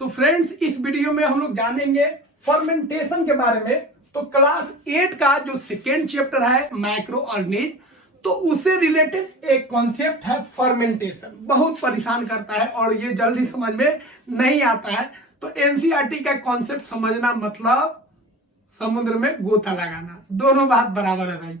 तो फ्रेंड्स इस वीडियो में हम लोग जानेंगे फर्मेंटेशन के बारे में। तो क्लास 8 का जो सेकेंड चैप्टर है माइक्रो ऑर्गेनिज्म, तो उससे रिलेटेड एक कॉन्सेप्ट है फर्मेंटेशन। बहुत परेशान करता है और ये जल्दी समझ में नहीं आता है। तो एनसीईआरटी का कॉन्सेप्ट समझना मतलब समुद्र में गोता लगाना, दोनों बात बराबर है भाई।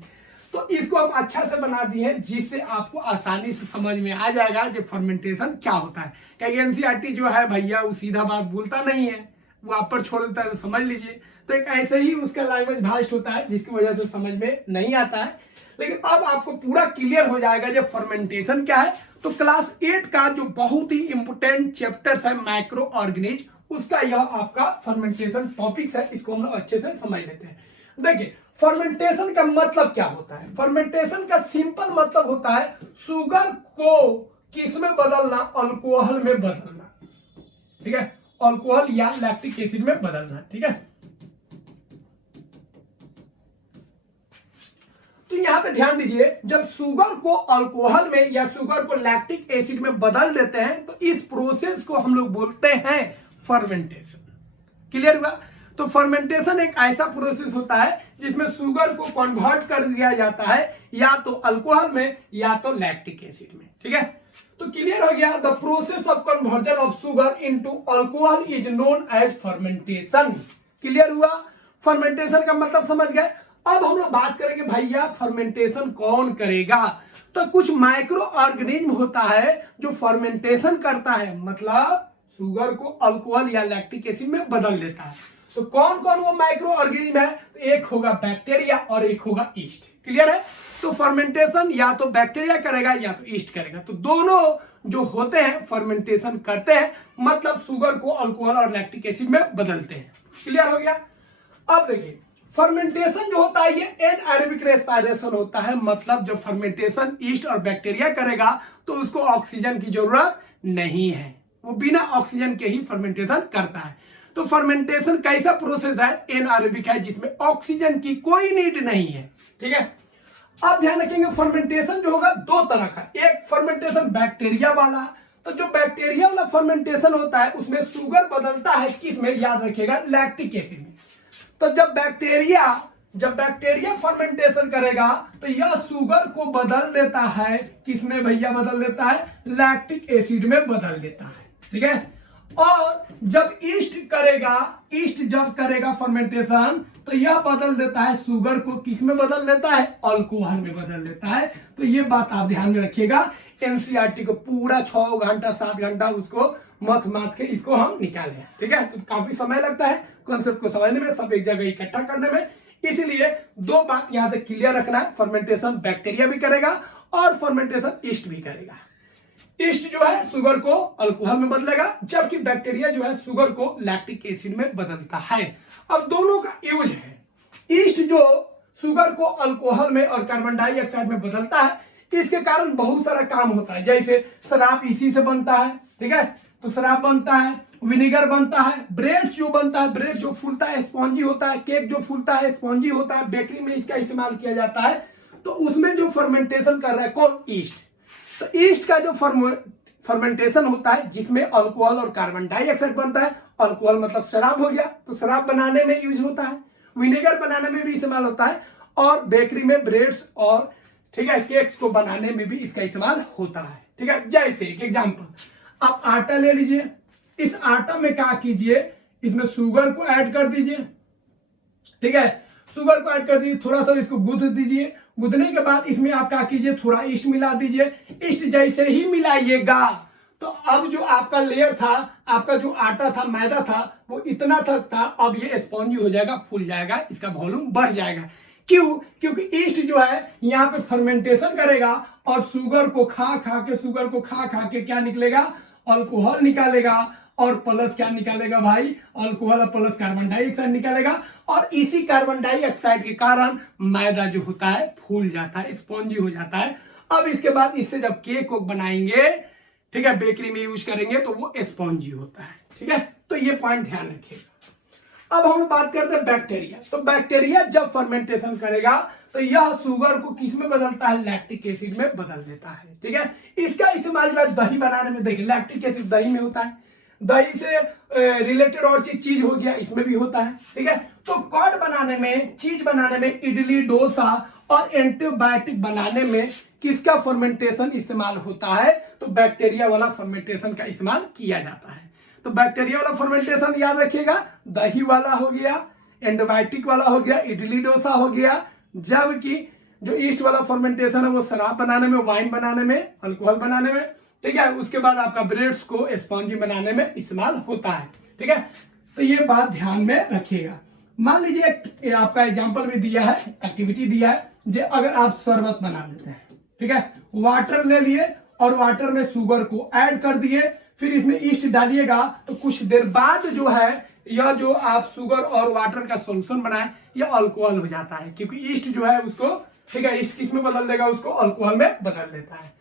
तो इसको हम अच्छा से बना दिए जिससे आपको आसानी से समझ में आ जाएगा जो फर्मेंटेशन क्या होता है। क्योंकि एनसीईआरटी जो है भैया वो सीधा बात बोलता नहीं है, वो आप पर छोड़ देता है, तो समझ लीजिए। तो एक ऐसे ही उसका लैंग्वेज भास्ट होता है जिसकी वजह से समझ में नहीं आता है। लेकिन अब आपको पूरा क्लियर हो जाएगा जब फर्मेंटेशन क्या है। तो क्लास 8 का जो बहुत ही इंपोर्टेंट चैप्टर्स है माइक्रो ऑर्गेनिज्म, उसका यह आपका फर्मेंटेशन टॉपिक्स है। इसको हम लोग अच्छे से समझ लेते हैं। देखिए फर्मेंटेशन का मतलब क्या होता है। फर्मेंटेशन का सिंपल मतलब होता है शुगर को किस में बदलना, अल्कोहल में बदलना। ठीक है, अल्कोहल या लैक्टिक एसिड में बदलना। ठीक है, तो यहां पे ध्यान दीजिए, जब शुगर को अल्कोहल में या शुगर को लैक्टिक एसिड में बदल देते हैं तो इस प्रोसेस को हम लोग बोलते हैं फर्मेंटेशन। क्लियर हुआ। तो फर्मेंटेशन एक ऐसा प्रोसेस होता है जिसमें शुगर को कन्वर्ट कर दिया जाता है या तो अल्कोहल में या तो लैक्टिक एसिड में। ठीक है, तो क्लियर हो गया। The process of conversion of sugar into alcohol is known as fermentation. Clear हुआ। फर्मेंटेशन का मतलब समझ गए। अब हम लोग बात करेंगे भैया फर्मेंटेशन कौन करेगा। तो कुछ माइक्रो ऑर्गेनिज्म होता है जो फर्मेंटेशन करता है, मतलब शुगर को अल्कोहल या लैक्टिक एसिड में बदल देता है। तो कौन कौन वो माइक्रो ऑर्गेनिज्म है। तो एक होगा बैक्टीरिया और एक होगा ईस्ट। क्लियर है। तो फर्मेंटेशन या तो बैक्टीरिया करेगा या तो ईस्ट करेगा। तो दोनों जो होते हैं फर्मेंटेशन करते हैं, मतलब शुगर को अल्कोहल और लैक्टिक एसिड में बदलते हैं। क्लियर हो गया। अब देखिए फर्मेंटेशन जो होता है ये एनएरोबिक रेस्पिरेशन होता है, मतलब जब फर्मेंटेशन ईस्ट और बैक्टीरिया करेगा तो उसको ऑक्सीजन की जरूरत नहीं है, वो बिना ऑक्सीजन के ही फर्मेंटेशन करता है। तो फर्मेंटेशन कैसा प्रोसेस है, एनएरोबिक है, जिसमें ऑक्सीजन की कोई नीड नहीं है। ठीक है, अब ध्यान रखेंगे फर्मेंटेशन जो होगा दो तरह का। एक फर्मेंटेशन बैक्टीरिया वाला, तो जो बैक्टीरिया वाला फर्मेंटेशन होता है उसमें शुगर बदलता है किसमें, याद रखिएगा लैक्टिक एसिड में। तो जब बैक्टीरिया फर्मेंटेशन करेगा तो यह शुगर को बदल देता है किसमें भैया, बदल देता है लैक्टिक एसिड में बदल देता है। ठीक है, और जब ईस्ट जब करेगा फर्मेंटेशन तो यह बदल देता है शुगर को किसमें बदल देता है, अल्कोहल में बदल देता है। तो ये बात आप ध्यान में रखिएगा। एनसीईआरटी को पूरा 6 घंटा 7 घंटा उसको मत के इसको हम निकाले। ठीक है, तो काफी समय लगता है कॉन्सेप्ट को समझने में, सब एक जगह इकट्ठा करने में। इसीलिए दो बात यहां से क्लियर रखना है, फर्मेंटेशन बैक्टीरिया भी करेगा और फर्मेंटेशन ईस्ट भी करेगा। ईस्ट जो है शुगर को अल्कोहल में बदलेगा, जबकि बैक्टीरिया जो है शुगर को लैक्टिक एसिड में बदलता है। अब दोनों का यूज है। ईस्ट जो शुगर को अल्कोहल में और कार्बन डाइऑक्साइड में बदलता है, इसके कारण बहुत सारा काम होता है। जैसे शराब इसी से बनता है। ठीक है, तो शराब बनता है, विनेगर बनता है, ब्रेड जो बनता है, ब्रेड जो फूलता है स्पॉन्जी होता है, केक जो फूलता है स्पॉन्जी होता है, बेकरी में इसका इस्तेमाल किया जाता है। तो उसमें जो फर्मेंटेशन कर रहा है कौन, ईस्ट। तो ईस्ट का जो फर्मेंटेशन होता है जिसमें अल्कोहल और कार्बन डाइऑक्साइड बनता है। अल्कोहल मतलब शराब हो गया, तो शराब बनाने में यूज होता है, विनेगर बनाने में भी इस्तेमाल होता है, और बेकरी में ब्रेड्स और ठीक है केक्स को बनाने में भी इसका इस्तेमाल होता है। ठीक है, जैसे एक एग्जांपल, आप आटा ले लीजिए, इस आटा में क्या कीजिए, इसमें शुगर को ऐड कर दीजिए। ठीक है, शुगर को ऐड कर दीजिए, थोड़ा सा इसको गूंथ दीजिए। गूंथने के बाद इसमें आप क्या कीजिए, थोड़ा ईस्ट मिला दीजिए। ईस्ट जैसे ही मिलाइएगा तो अब जो आपका लेयर था, आपका जो आटा था, मैदा था, वो इतना तक था, अब ये स्पॉन्जी हो जाएगा, फूल जाएगा, इसका वॉल्यूम बढ़ जाएगा। क्यों, क्योंकि ईस्ट जो है यहाँ पे फर्मेंटेशन करेगा और शुगर को खा खा के क्या निकलेगा, अल्कोहल निकालेगा, और प्लस क्या निकालेगा भाई, अल्कोहल और प्लस कार्बन डाइऑक्साइड निकालेगा। और इसी कार्बन डाइऑक्साइड के कारण मैदा जो होता है फूल जाता है, स्पॉन्जी हो जाता है। अब इसके बाद इससे जब केक को बनाएंगे, ठीक है, बेकरी में यूज करेंगे तो वो स्पॉन्जी होता है। ठीक है, तो ये पॉइंट ध्यान रखिएगा। अब हम बात करते हैं बैक्टीरिया। तो बैक्टीरिया जब फर्मेंटेशन करेगा तो यह शुगर को किस में बदलता है, लैक्टिक एसिड में बदल देता है। ठीक है, इसका इस्तेमाल जो है दही बनाने में, देखिए लैक्टिक एसिड दही में होता है, दही से रिलेटेड और चीज हो गया, इसमें भी होता है। ठीक है, तो कॉर्ड बनाने में, चीज बनाने में, इडली डोसा और एंटीबायोटिक बनाने में किसका फर्मेंटेशन इस्तेमाल होता है? तो बैक्टीरिया वाला फर्मेंटेशन का इस्तेमाल किया जाता है। तो बैक्टीरिया वाला फर्मेंटेशन याद रखिएगा, दही वाला हो गया, एंटीबायोटिक वाला हो गया, इडली डोसा हो गया, जबकि जो ईस्ट वाला फर्मेंटेशन है वो शराब बनाने में, वाइन बनाने में, अल्कोहल बनाने में। ठीक है, उसके बाद आपका ब्रेड्स को स्पॉन्जी बनाने में इस्तेमाल होता है। ठीक है, तो ये बात ध्यान में रखिएगा। मान लीजिए आपका एग्जांपल भी दिया है, एक्टिविटी दिया है, जो अगर आप शरबत बना लेते हैं, ठीक है, वाटर ले लिए और वाटर में शुगर को ऐड कर दिए, फिर इसमें ईस्ट डालिएगा, तो कुछ देर बाद जो है यह जो आप शुगर और वाटर का सॉल्यूशन बनाए यह अल्कोहल हो जाता है, क्योंकि ईस्ट जो है उसको, ठीक है, ईस्ट किसमें बदल देगा? उसको अल्कोहल में बदल देता है।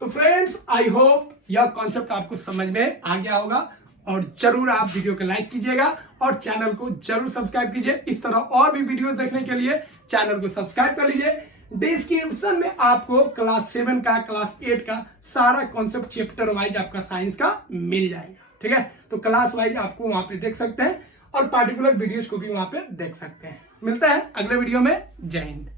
तो फ्रेंड्स, आई होप यह कॉन्सेप्ट आपको समझ में आ गया होगा, और जरूर आप वीडियो को लाइक कीजिएगा और चैनल को जरूर सब्सक्राइब कीजिए। इस तरह और भी वीडियोस देखने के लिए चैनल को सब्सक्राइब कर लीजिए। डिस्क्रिप्शन में आपको क्लास 7 का, क्लास 8 का सारा कॉन्सेप्ट चैप्टर वाइज आपका साइंस का मिल जाएगा। ठीक है, तो क्लास वाइज आपको वहां पे देख सकते हैं और पार्टिकुलर वीडियोस को भी वहां पे देख सकते हैं। मिलता है अगले वीडियो में। जय हिंद।